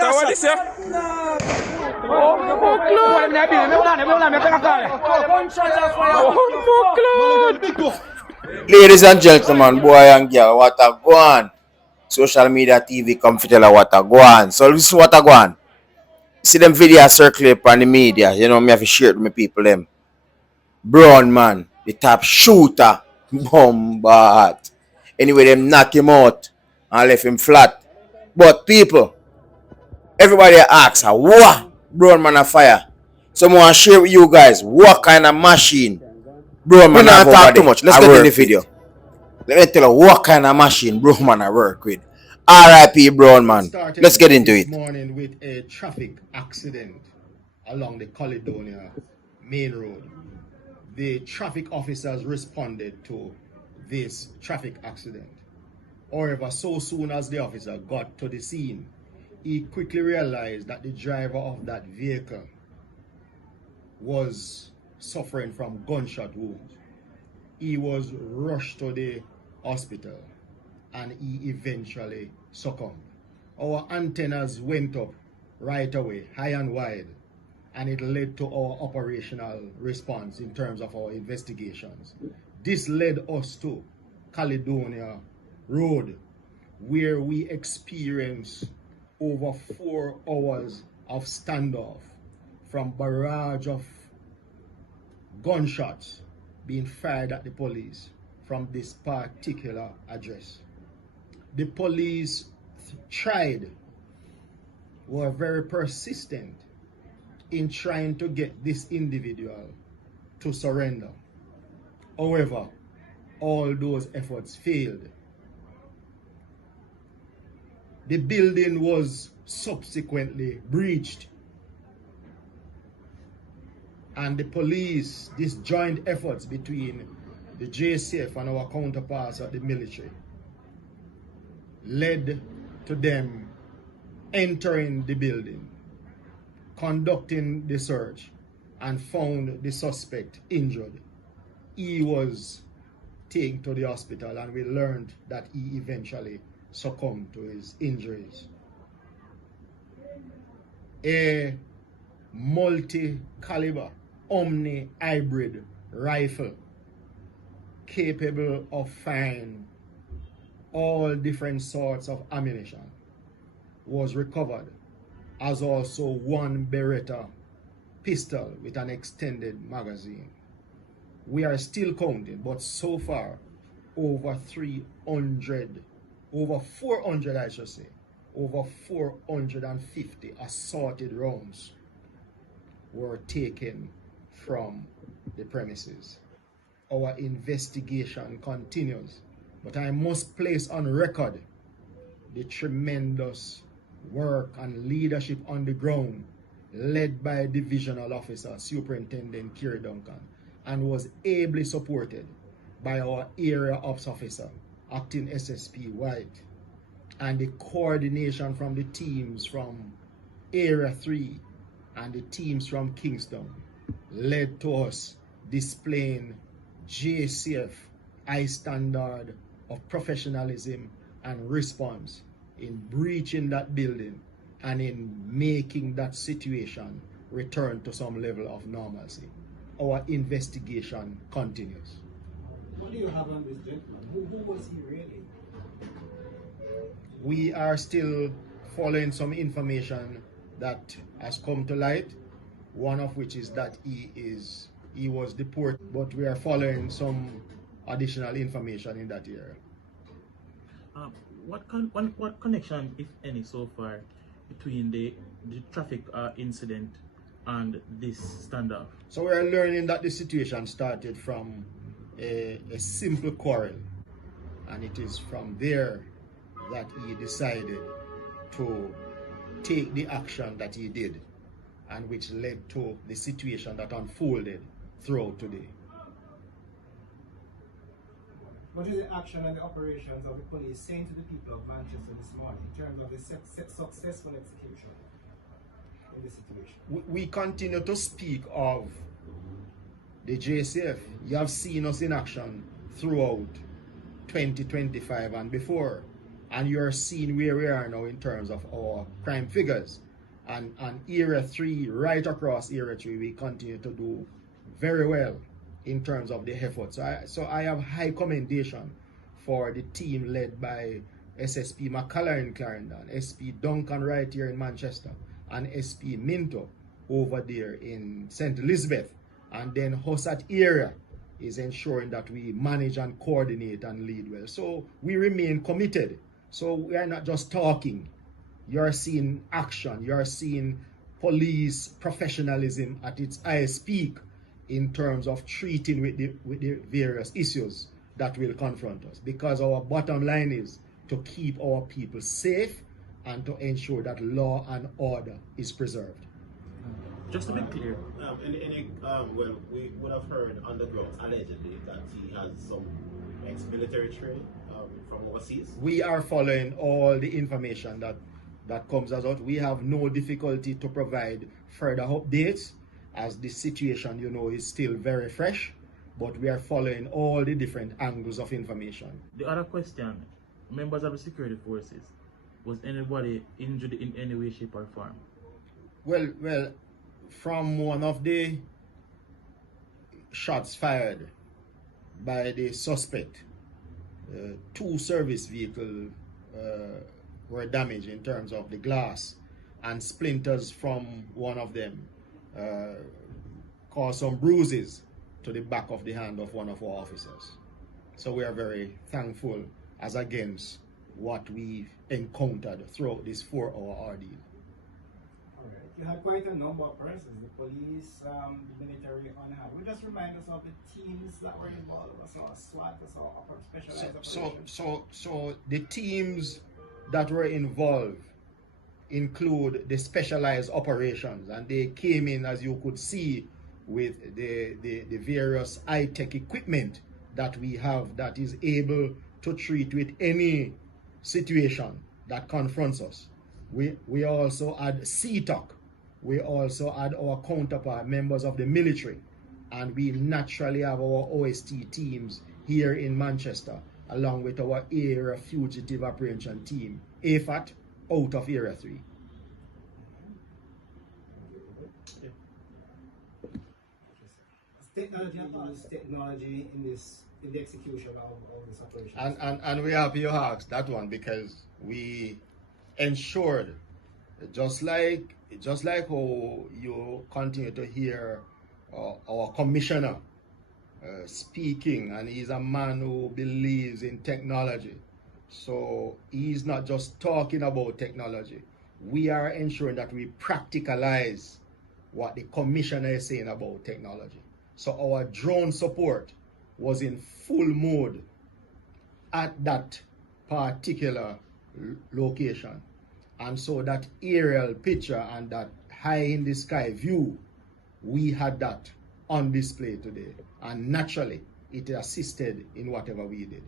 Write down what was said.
What is it? Ladies and gentlemen, boy and girl, what a go on. Social media TV come to tell her what a go on. So this is what a go on. See them videos circulate on the media, you know, me have to share it with my people them. BrownMan, the top shooter, bombard. Anyway, them knock him out and left him flat. But people, everybody asks her, what BrownMan a fire? Someone want to share with you guys what kind of machine BrownMan have over talk too much. Let's get in the video. Let me tell you what kind of machine BrownMan I work with. R.I.P. BrownMan. Let's get into it. This morning with a traffic accident along the Caledonia main road. The traffic officers responded to this traffic accident. However, so soon as the officer got to the scene, he quickly realized that the driver of that vehicle was suffering from gunshot wounds. He was rushed to the hospital and he eventually succumbed. Our antennas went up right away, high and wide, and it led to our operational response in terms of our investigations. This led us to Caledonia Road, where we experienced over 4 hours of standoff from barrage of gunshots being fired at the police from this particular address. The police were very persistent in trying to get this individual to surrender. However, all those efforts failed. The building was subsequently breached, and the police, these joint efforts between the JCF and our counterparts at the military, led to them entering the building, conducting the search, and found the suspect injured. He was taken to the hospital and we learned that he eventually succumbed to his injuries. A multi-caliber omni-hybrid rifle capable of firing all different sorts of ammunition was recovered, as also 1 Beretta pistol with an extended magazine. We are still counting, but so far over 450 assorted rounds were taken from the premises. Our investigation continues, but I must place on record the tremendous work and leadership on the ground led by Divisional Officer Superintendent Kerry Duncan, and was ably supported by our Area Ops Officer, Acting SSP White, and the coordination from the teams from Area 3 and the teams from Kingston led to us displaying JCF high standard of professionalism and response in breaching that building and in making that situation return to some level of normalcy. Our investigation continues. What do you have on this gentleman? Who was he really? We are still following some information that has come to light, one of which is that he was deported, but we are following some additional information in that area. What connection, if any, so far between the traffic incident and this standoff? So we are learning that the situation started from a simple quarrel, and it is from there that he decided to take the action that he did, and which led to the situation that unfolded throughout today. What is the action and the operations of the police saying to the people of Manchester this morning in terms of the successful execution in this situation? We continue to speak of the JCF. You have seen us in action throughout 2025 and before. And you're seeing where we are now in terms of our crime figures. And Area 3, right across Area 3, we continue to do very well in terms of the effort. So I have high commendation for the team led by SSP McCullough in Clarendon, SP Duncan right here in Manchester, and SP Minto over there in St. Elizabeth. And then Hussat area is ensuring that we manage and coordinate and lead well. So we remain committed. So we are not just talking. You're seeing action. You're seeing police professionalism at its highest peak in terms of treating with the various issues that will confront us. Because our bottom line is to keep our people safe and to ensure that law and order is preserved. Just to be clear. Well, we would have heard on the ground allegedly that he has some ex-military training from overseas. We are following all the information that comes as out. We have no difficulty to provide further updates as the situation, you know, is still very fresh, but we are following all the different angles of information. The other question, members of the security forces, was anybody injured in any way, shape or form? Well, from one of the shots fired by the suspect, 2 service vehicles were damaged in terms of the glass, and splinters from one of them caused some bruises to the back of the hand of one of our officers. So we are very thankful as against what we encountered throughout this 4-hour ordeal. Alright, you had quite a number of persons, the police, the military on hand. Will just remind us of the teams that were involved, so SWAT, so specialized operations. So the teams that were involved include the specialized operations, and they came in, as you could see, with the various high-tech equipment that we have that is able to treat with any situation that confronts us. We also add CTOC. We also add our counterpart members of the military, and we naturally have our OST teams here in Manchester, along with our Area Fugitive Apprehension Team, AFAT, out of Area 3. Technology in the execution of this operation. And we have you asked that one because we ensured, just like how you continue to hear our commissioner speaking, and he's a man who believes in technology. So he's not just talking about technology. We are ensuring that we practicalize what the commissioner is saying about technology. So our drone support was in full mode at that particular location. And so that aerial picture and that high in the sky view, we had that on display today. And naturally, it assisted in whatever we did.